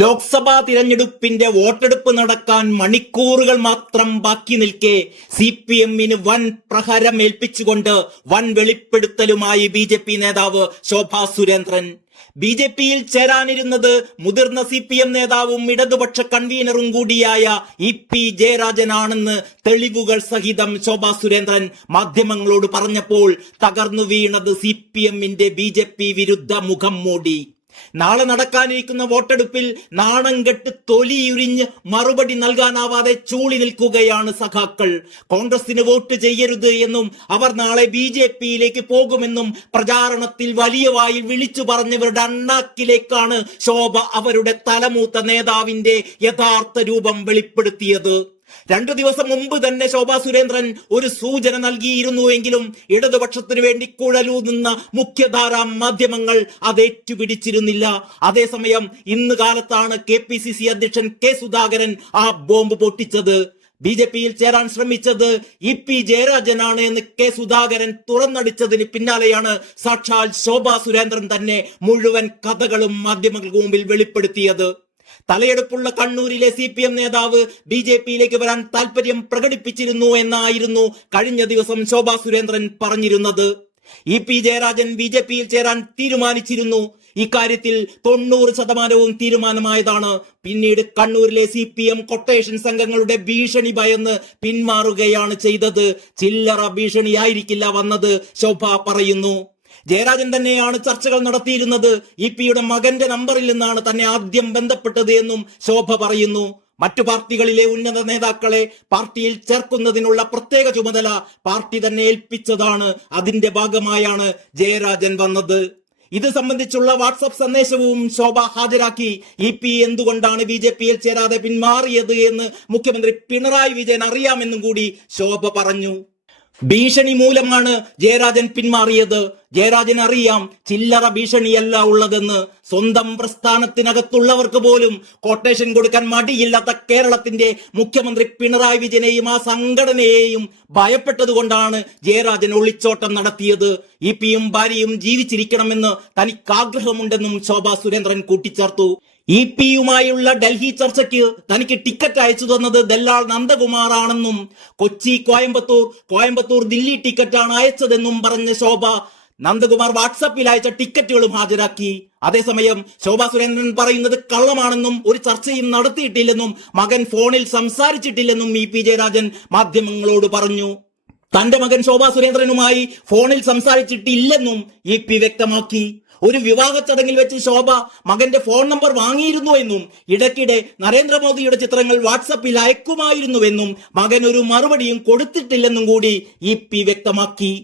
ലോക്സഭാ തിരഞ്ഞെടുപ്പിന്റെ വോട്ടെടുപ്പ് നടക്കാൻ മണിക്കൂറുകൾ മാത്രം ബാക്കി നിൽക്കെ CPM-ന് വൻ പ്രഹരമേൽപ്പിച്ചുകൊണ്ട് വൻ വെളിപ്പെടുത്തലുമായി BJP നേതാവ് ശോഭാ സുരേന്ദ്രൻ. BJP-യിൽ ചേരാനിരുന്നത് മുതിർന്ന CPM നേതാവും ഇടതുപക്ഷ കൺവീനറും കൂടിയായ EP ജയരാജനാണെന്ന് തെളിവുകൾ സഹിതം ശോഭാ സുരേന്ദ്രൻ മാധ്യമങ്ങളോട് പറഞ്ഞപ്പോൾ തകർന്നു വീണത് CPM-ന്റെ BJP വിരുദ്ധ മുഖം മൂടി. നാളെ നടക്കാനിരിക്കുന്ന വോട്ടെടുപ്പിൽ നാണം കെട്ട് തൊലിയുരിഞ്ഞ് മറുപടി നൽകാനാവാതെ ചൂളി നിൽക്കുകയാണ് സഖാക്കൾ. കോൺഗ്രസിന് വോട്ട് ചെയ്യരുത് എന്നും അവർ നാളെ BJP-യിലേക്ക് പോകുമെന്നും പ്രചാരണത്തിൽ വലിയ വായിൽ വിളിച്ചു പറഞ്ഞവരുടെ അണ്ണാക്കിലേക്കാണ് ശോഭ അവരുടെ തലമൂത്ത നേതാവിന്റെ യഥാർത്ഥ രൂപം വെളിപ്പെടുത്തിയത്. 2 ദിവസം മുമ്പ് തന്നെ ശോഭാ സുരേന്ദ്രൻ ഒരു സൂചന നൽകിയിരുന്നുവെങ്കിലും ഇടതുപക്ഷത്തിനു വേണ്ടി കുഴലൂതുന്ന മുഖ്യധാരാ മാധ്യമങ്ങൾ അതേറ്റുപിടിച്ചിരുന്നില്ല. അതേസമയം ഇന്ന് കാലത്താണ് KPCC അധ്യക്ഷൻ K സുധാകരൻ ആ ബോംബ് പൊട്ടിച്ചത്. BJP-യിൽ ചേരാൻ ശ്രമിച്ചത് EP ജയരാജനാണ് എന്ന് K സുധാകരൻ തുറന്നടിച്ചതിന് പിന്നാലെയാണ് സാക്ഷാൽ ശോഭാ സുരേന്ദ്രൻ തന്നെ മുഴുവൻ കഥകളും മാധ്യമങ്ങൾക്ക് മുമ്പിൽ വെളിപ്പെടുത്തിയത്. തലയെടുപ്പുള്ള കണ്ണൂരിലെ CPM നേതാവ് BJP-യിലേക്ക് വരാൻ താല്പര്യം പ്രകടിപ്പിച്ചിരുന്നു എന്നായിരുന്നു കഴിഞ്ഞ ദിവസം ശോഭാ സുരേന്ദ്രൻ പറഞ്ഞിരുന്നത്. EP ജയരാജൻ BJP-യിൽ ചേരാൻ തീരുമാനിച്ചിരുന്നു. ഇക്കാര്യത്തിൽ 90% തീരുമാനമായതാണ്. പിന്നീട് കണ്ണൂരിലെ CPM കൊട്ടേഷൻ സംഘങ്ങളുടെ ഭീഷണി ഭയന്ന് പിന്മാറുകയാണ് ചെയ്തത്. ചില്ലറ ഭീഷണിയായിരിക്കില്ല വന്നത്, ശോഭ പറയുന്നു. ജയരാജൻ തന്നെയാണ് ചർച്ചകൾ നടത്തിയിരുന്നത്. EP-യുടെ മകന്റെ നമ്പറിൽ നിന്നാണ് തന്നെ ആദ്യം ബന്ധപ്പെട്ടത് എന്നും ശോഭ പറയുന്നു. മറ്റു പാർട്ടികളിലെ ഉന്നത നേതാക്കളെ പാർട്ടിയിൽ ചേർക്കുന്നതിനുള്ള പ്രത്യേക ചുമതല പാർട്ടി തന്നെ ഏൽപ്പിച്ചതാണ്. അതിന്റെ ഭാഗമായാണ് ജയരാജൻ വന്നത്. ഇത് സംബന്ധിച്ചുള്ള വാട്സപ്പ് സന്ദേശവും ശോഭ ഹാജരാക്കി. EP എന്തുകൊണ്ടാണ് BJP-യിൽ ചേരാതെ പിന്മാറിയത് എന്ന് മുഖ്യമന്ത്രി പിണറായി വിജയൻ അറിയാമെന്നും കൂടി ശോഭ പറഞ്ഞു. ഭീഷണി മൂലമാണ് ജയരാജൻ പിന്മാറിയത്. ജയരാജൻ അറിയാം ചില്ലറ ഭീഷണിയല്ല ഉള്ളതെന്ന്. സ്വന്തം പ്രസ്ഥാനത്തിനകത്തുള്ളവർക്ക് പോലും കൊട്ടേഷൻ കൊടുക്കാൻ മടിയില്ലാത്ത കേരളത്തിന്റെ മുഖ്യമന്ത്രി പിണറായി വിജയനെയും ആ സംഘടനയെയും ഭയപ്പെട്ടതുകൊണ്ടാണ് ജയരാജൻ ഒളിച്ചോട്ടം നടത്തിയത്. EP-യും ഭാര്യയും ജീവിച്ചിരിക്കണമെന്ന് തനിക്ക് ആഗ്രഹമുണ്ടെന്നും ശോഭാ സുരേന്ദ്രൻ കൂട്ടിച്ചേർത്തു. EP-യുമായുള്ള ഡൽഹി ചർച്ചയ്ക്ക് തനിക്ക് ടിക്കറ്റ് അയച്ചു തന്നത് ദല്ലാൾ നന്ദകുമാർ ആണെന്നും കൊച്ചി കോയമ്പത്തൂർ ദില്ലി ടിക്കറ്റാണ് അയച്ചതെന്നും പറഞ്ഞ ശോഭ നന്ദകുമാർ വാട്സാപ്പിൽ അയച്ച ടിക്കറ്റുകളും ഹാജരാക്കി. അതേസമയം ശോഭാ സുരേന്ദ്രൻ പറയുന്നത് കള്ളമാണെന്നും ഒരു ചർച്ചയും നടത്തിയിട്ടില്ലെന്നും മകൻ ഫോണിൽ സംസാരിച്ചിട്ടില്ലെന്നും EP ജയരാജൻ മാധ്യമങ്ങളോട് പറഞ്ഞു. തന്റെ മകൻ ശോഭാ സുരേന്ദ്രനുമായി ഫോണിൽ സംസാരിച്ചിട്ടില്ലെന്നും EP വ്യക്തമാക്കി. ഒരു വിവാഹ ചടങ്ങിൽ വെച്ച് ശോഭ മകന്റെ ഫോൺ നമ്പർ വാങ്ങിയിരുന്നു എന്നും ഇടയ്ക്കിടെ നരേന്ദ്രമോദിയുടെ ചിത്രങ്ങൾ വാട്സപ്പിൽ അയക്കുമായിരുന്നുവെന്നും മകൻ ഒരു മറുപടിയും കൊടുത്തിട്ടില്ലെന്നും കൂടി EP വ്യക്തമാക്കി.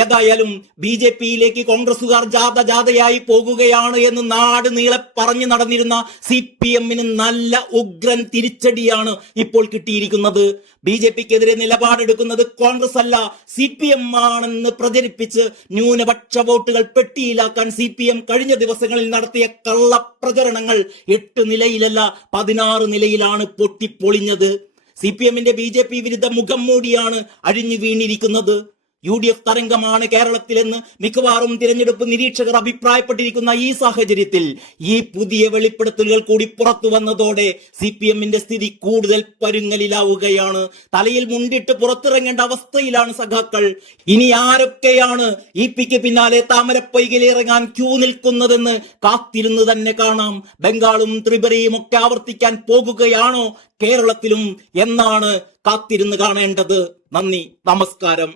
ഏതായാലും BJP-യിലേക്ക് കോൺഗ്രസുകാർ ജാഥയായി പോകുകയാണ് എന്ന് നാട് നീളെ പറഞ്ഞു നടന്നിരുന്ന CPM-ന് നല്ല ഉഗ്രൻ തിരിച്ചടിയാണ് ഇപ്പോൾ കിട്ടിയിരിക്കുന്നത്. BJP-ക്കെതിരെ നിലപാടെടുക്കുന്നത് കോൺഗ്രസ് അല്ല CPM ആണെന്ന് പ്രചരിപ്പിച്ച് ന്യൂനപക്ഷ വോട്ടുകൾ പെട്ടിയിലാക്കാൻ CPM കഴിഞ്ഞ ദിവസങ്ങളിൽ നടത്തിയ കള്ളപ്രചരണങ്ങൾ 8 നിലയിലല്ല 16 നിലയിലാണ് പൊട്ടിപ്പൊളിഞ്ഞത്. CPM-ന്റെ BJP വിരുദ്ധ മുഖം മൂടിയാണ് അഴിഞ്ഞു വീണിരിക്കുന്നത്. UDF തരംഗമാണ് കേരളത്തിലെന്ന് മിക്കവാറും തിരഞ്ഞെടുപ്പ് നിരീക്ഷകർ അഭിപ്രായപ്പെട്ടിരിക്കുന്ന ഈ സാഹചര്യത്തിൽ ഈ പുതിയ വെളിപ്പെടുത്തലുകൾ കൂടി പുറത്തു വന്നതോടെ CPM-ന്റെ സ്ഥിതി കൂടുതൽ പരുങ്ങലിലാവുകയാണ്. തലയിൽ മുണ്ടിട്ട് പുറത്തിറങ്ങേണ്ട അവസ്ഥയിലാണ് സഖാക്കൾ. ഇനി ആരൊക്കെയാണ് EP-ക്ക് പിന്നാലെ താമരപ്പൊയ്കയിൽ ഇറങ്ങാൻ ക്യൂ നിൽക്കുന്നതെന്ന് കാത്തിരുന്ന് തന്നെ കാണാം. ബംഗാളും ത്രിപുരയും ഒക്കെ ആവർത്തിക്കാൻ പോകുകയാണോ കേരളത്തിലും എന്നാണ് കാത്തിരുന്ന് കാണേണ്ടത്. നന്ദി, നമസ്കാരം.